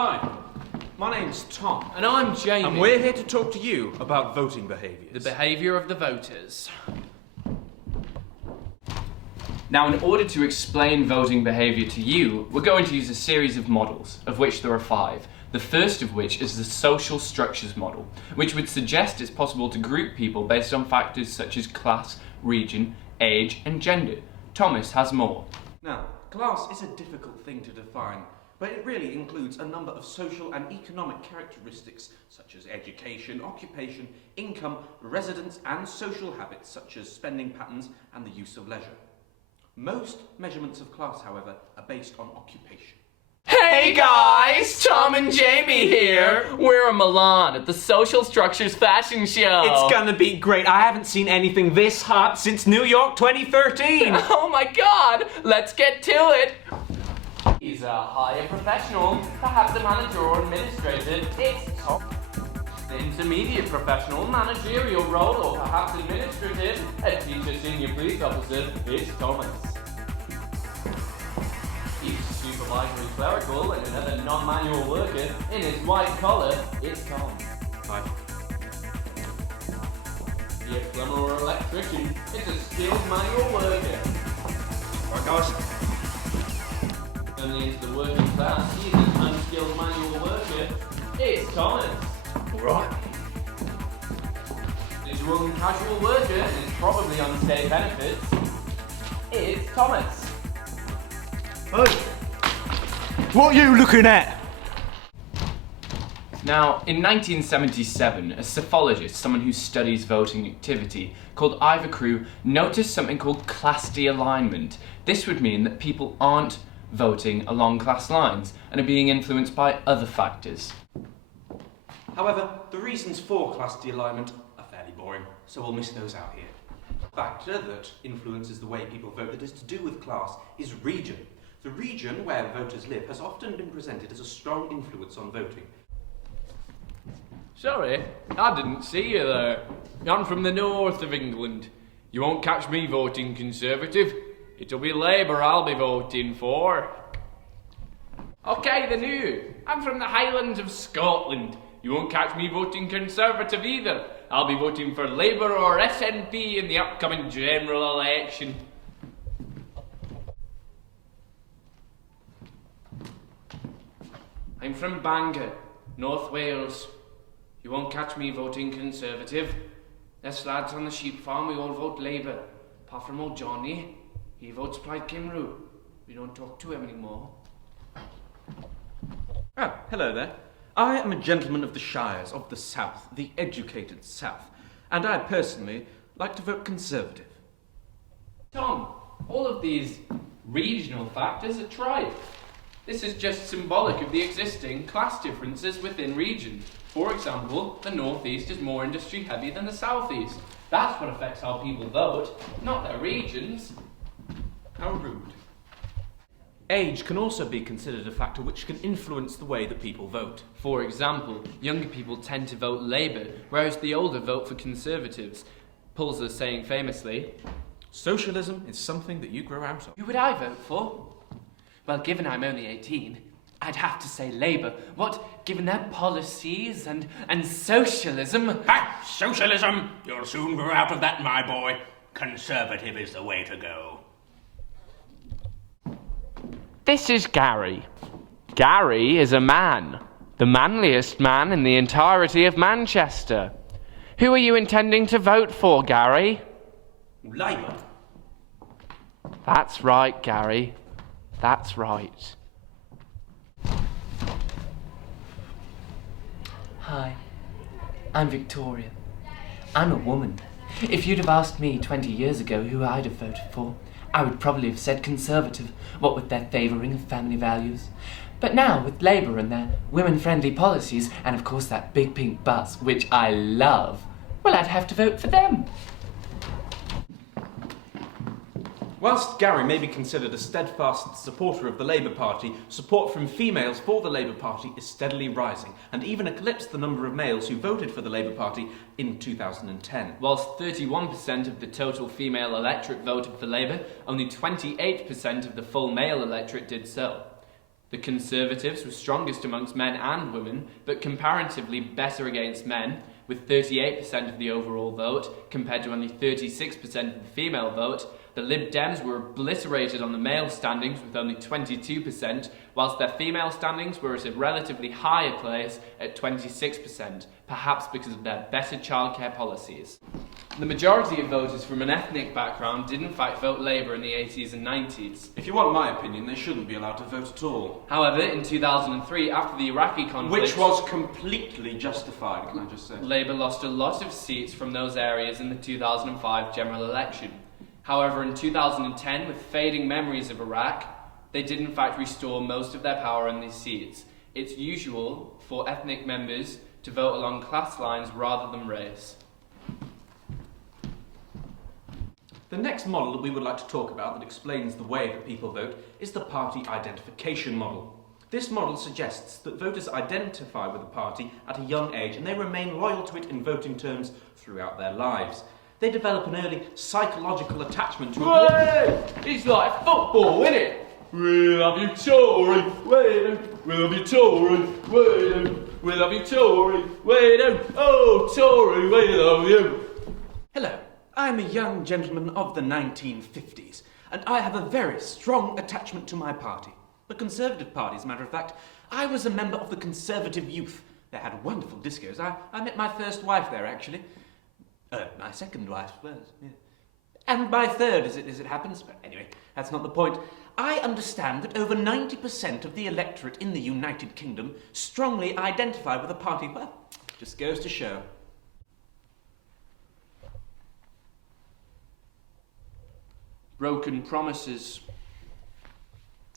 Hi, my name's Tom. And I'm Jamie. And we're here to talk to you about voting behaviours. The behaviour of the voters. Now, in order to explain voting behaviour to you, we're going to use a series of models, of which there are 5. The first of which is the social structures model, which would suggest it's possible to group people based on factors such as class, region, age, and gender. Thomas has more. Now, class is a difficult thing to define, but it really includes a number of social and economic characteristics such as education, occupation, income, residence, and social habits such as spending patterns and the use of leisure. Most measurements of class, however, are based on occupation. Hey guys, Tom and Jamie here. We're in Milan at the Social Structures fashion show. It's gonna be great. I haven't seen anything this hot since New York 2013. Oh my god, let's get to it. He's a higher professional, perhaps a manager or administrator. It's Tom. The intermediate professional, managerial role, or perhaps administrative, a teacher, senior police officer. It's Thomas. He's supervisory clerical and another non-manual worker. In his white collar, it's Tom. Hi. Be a plumber or electrician, it's a skilled manual worker. Right, guys. Only into the working class, he's an unskilled manual worker. It's Thomas. All right. Visual and casual worker is probably on state benefits. It's Thomas. Hey, what are you looking at? Now, in 1977, a psephologist, someone who studies voting activity, called Ivor Crew, noticed something called class de-alignment. This would mean that people aren't voting along class lines and are being influenced by other factors. However, the reasons for class de-alignment are fairly boring, so we'll miss those out here. The factor that influences the way people vote that is to do with class is region. The region where voters live has often been presented as a strong influence on voting. Sorry, I didn't see you there. I'm from the north of England. You won't catch me voting Conservative. It'll be Labour I'll be voting for. Okay, the new. I'm from the Highlands of Scotland. You won't catch me voting Conservative either. I'll be voting for Labour or SNP in the upcoming general election. I'm from Bangor, North Wales. You won't catch me voting Conservative. Us lads on the sheep farm, we all vote Labour. Apart from old Johnny, he votes Plaid Cymru. We don't talk to him anymore. Oh, hello there. I am a gentleman of the Shires, of the South, the educated South, and I personally like to vote Conservative. Tom, all of these regional factors are trite. This is just symbolic of the existing class differences within regions. For example, the northeast is more industry heavy than the southeast. That's what affects how people vote, not their regions. How rude. Age can also be considered a factor which can influence the way that people vote. For example, younger people tend to vote Labour, whereas the older vote for Conservatives. Pulser saying famously, Socialism is something that you grow out of. Who would I vote for? Well, given I'm only 18, I'd have to say Labour. What, given their policies and socialism? Ha! Socialism! You'll soon grow out of that, my boy. Conservative is the way to go. This is Gary. Gary is a man, the manliest man in the entirety of Manchester. Who are you intending to vote for, Gary? Labour. That's right, Gary. That's right. Hi, I'm Victoria. I'm a woman. If you'd have asked me 20 years ago who I'd have voted for, I would probably have said Conservative, what with their favouring of family values. But now, with Labour and their women-friendly policies, and of course that big pink bus, which I love, well, I'd have to vote for them. Whilst Gary may be considered a steadfast supporter of the Labour Party, support from females for the Labour Party is steadily rising, and even eclipsed the number of males who voted for the Labour Party in 2010. Whilst 31% of the total female electorate voted for Labour, only 28% of the full male electorate did so. The Conservatives were strongest amongst men and women, but comparatively better against men, with 38% of the overall vote, compared to only 36% of the female vote. The Lib Dems were obliterated on the male standings with only 22%, whilst their female standings were at a relatively higher place at 26%, perhaps because of their better childcare policies. The majority of voters from an ethnic background did in fact vote Labour in the 80s and 90s. If you want my opinion, they shouldn't be allowed to vote at all. However, in 2003, after the Iraqi conflict, Which was completely justified, can I just say? Labour lost a lot of seats from those areas in the 2005 general election. However, in 2010, with fading memories of Iraq, they did in fact restore most of their power in these seats. It's usual for ethnic members to vote along class lines rather than race. The next model that we would like to talk about that explains the way that people vote is the party identification model. This model suggests that voters identify with a party at a young age and they remain loyal to it in voting terms throughout their lives. They develop an early psychological attachment to a... Hey! It's like football, isn't it? We'll have you Tory, wait, we'll have you Tory, wait, we'll have you Tory, wait, oh Tory, we'll have you. Hello, I am a young gentleman of the 1950s, and I have a very strong attachment to my party. The Conservative Party, as a matter of fact. I was a member of the Conservative Youth. They had wonderful discos. I met my first wife there, actually. My second wife, I suppose, yeah. And my third, as it happens. But anyway, that's not the point. I understand that over 90% of the electorate in the United Kingdom strongly identify with a party. Well, just goes to show. Broken promises.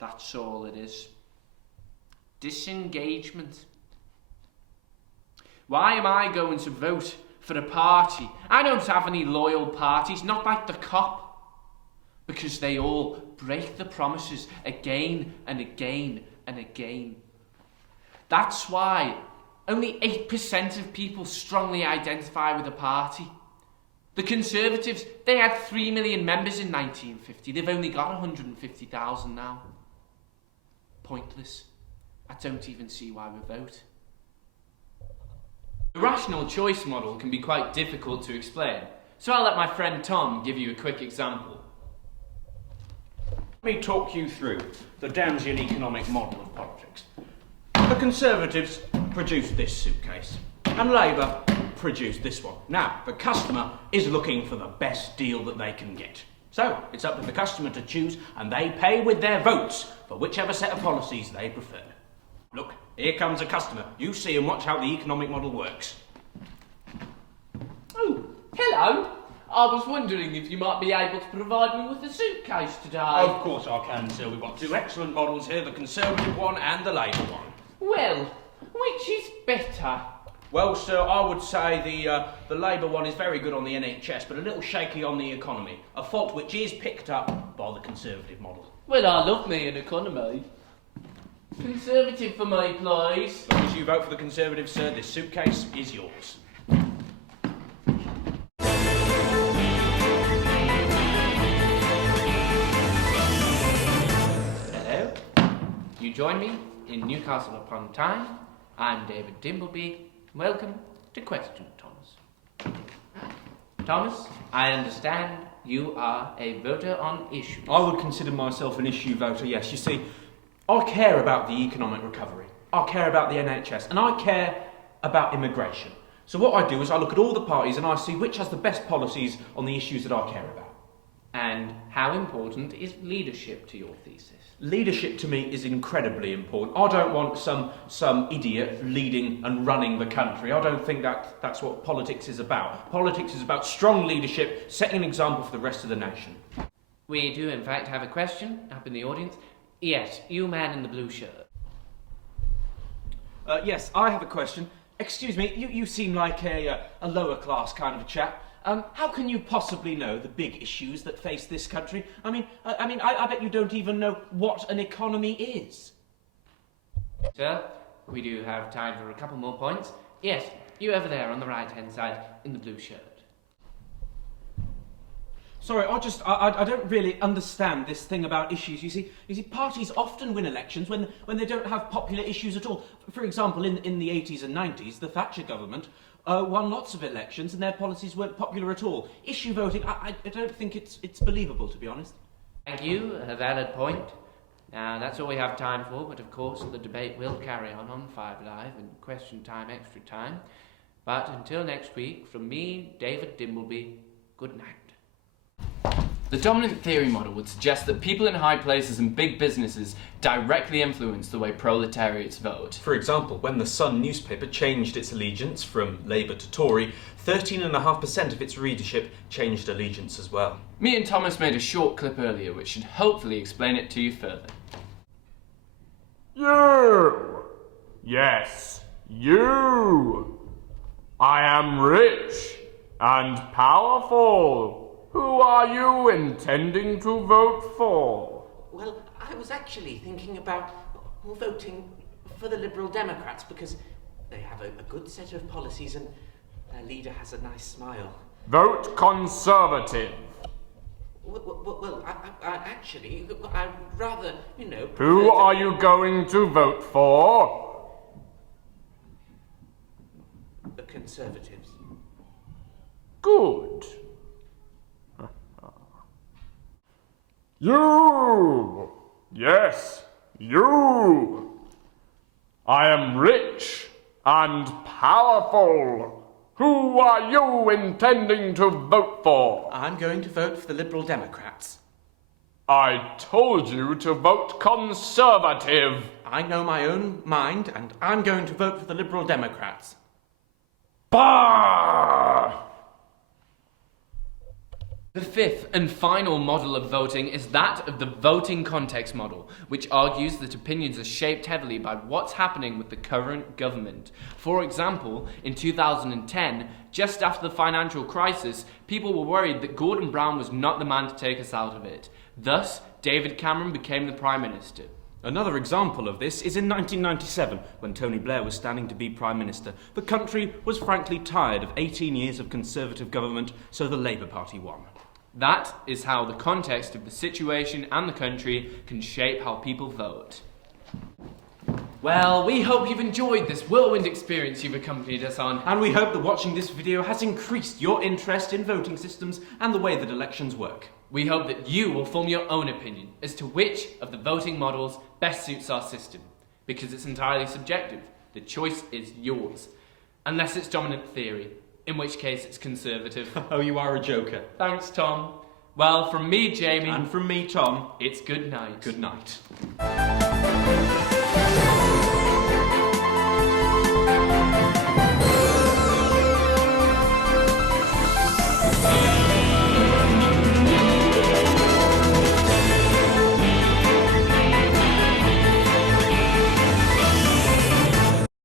That's all it is. Disengagement. Why am I going to vote for a party? I don't have any loyal parties, not like the COP. Because they all break the promises again and again and again. That's why only 8% of people strongly identify with a party. The Conservatives, they had 3 million members in 1950. They've only got 150,000 now. Pointless. I don't even see why we vote. The rational choice model can be quite difficult to explain, so I'll let my friend Tom give you a quick example. Let me talk you through the Damsian economic model of politics. The Conservatives produced this suitcase, and Labour produced this one. Now, the customer is looking for the best deal that they can get. So, it's up to the customer to choose, and they pay with their votes for whichever set of policies they prefer. Look, here comes a customer. You see and watch how the economic model works. Oh, hello. I was wondering if you might be able to provide me with a suitcase today. Of course I can, sir. We've got two excellent models here, the Conservative one and the Labour one. Well, which is better? Well, sir, I would say the Labour one is very good on the NHS, but a little shaky on the economy, a fault which is picked up by the Conservative model. Well, I love me an economy. Conservative for me, please. As long as you vote for the Conservatives, sir, this suitcase is yours. Hello. You join me in Newcastle upon Tyne. I'm David Dimbleby. Welcome to Question, Thomas. Thomas, I understand you are a voter on issues. I would consider myself an issue voter, yes. You see, I care about the economic recovery, I care about the NHS, and I care about immigration. So what I do is I look at all the parties and I see which has the best policies on the issues that I care about. And how important is leadership to your thesis? Leadership to me is incredibly important. I don't want some idiot leading and running the country. I don't think that's what politics is about. Politics is about strong leadership, setting an example for the rest of the nation. We do, in fact, have a question up in the audience. Yes, you man in the blue shirt. Yes, I have a question. Excuse me, you seem like a lower class kind of a chap. How can you possibly know the big issues that face this country? I bet you don't even know what an economy is. Sir, we do have time for a couple more points. Yes, you over there on the right-hand side in the blue shirt. Sorry, I don't really understand this thing about issues. You see, parties often win elections when they don't have popular issues at all. For example, in the 80s and 90s, the Thatcher government won lots of elections and their policies weren't popular at all. Issue voting, I don't think it's believable, to be honest. Thank you, a valid point. Now, that's all we have time for, but of course the debate will carry on 5 Live and question time extra time. But until next week, from me, David Dimbleby, good night. The dominant theory model would suggest that people in high places and big businesses directly influence the way proletariats vote. For example, when the Sun newspaper changed its allegiance from Labour to Tory, 13.5% of its readership changed allegiance as well. Me and Thomas made a short clip earlier which should hopefully explain it to you further. You! Yes, you! I am rich and powerful. Who are you intending to vote for? Well, I was actually thinking about voting for the Liberal Democrats because they have a good set of policies and their leader has a nice smile. Vote Conservative. Well, I actually, I'd rather, Who are you going to vote for? The Conservatives. Good. You! Yes, you! I am rich and powerful. Who are you intending to vote for? I'm going to vote for the Liberal Democrats. I told you to vote Conservative. I know my own mind, and I'm going to vote for the Liberal Democrats. Bah! The fifth and final model of voting is that of the voting context model, which argues that opinions are shaped heavily by what's happening with the current government. For example, in 2010, just after the financial crisis, people were worried that Gordon Brown was not the man to take us out of it. Thus, David Cameron became the Prime Minister. Another example of this is in 1997, when Tony Blair was standing to be Prime Minister. The country was frankly tired of 18 years of Conservative government, so the Labour Party won. That is how the context of the situation and the country can shape how people vote. Well, we hope you've enjoyed this whirlwind experience you've accompanied us on. And we hope that watching this video has increased your interest in voting systems and the way that elections work. We hope that you will form your own opinion as to which of the voting models best suits our system, because it's entirely subjective. The choice is yours, unless it's dominant theory, in which case it's conservative. Oh, you are a joker. Thanks, Tom. Well, from me, Jamie. And from me, Tom. It's good night. Good night.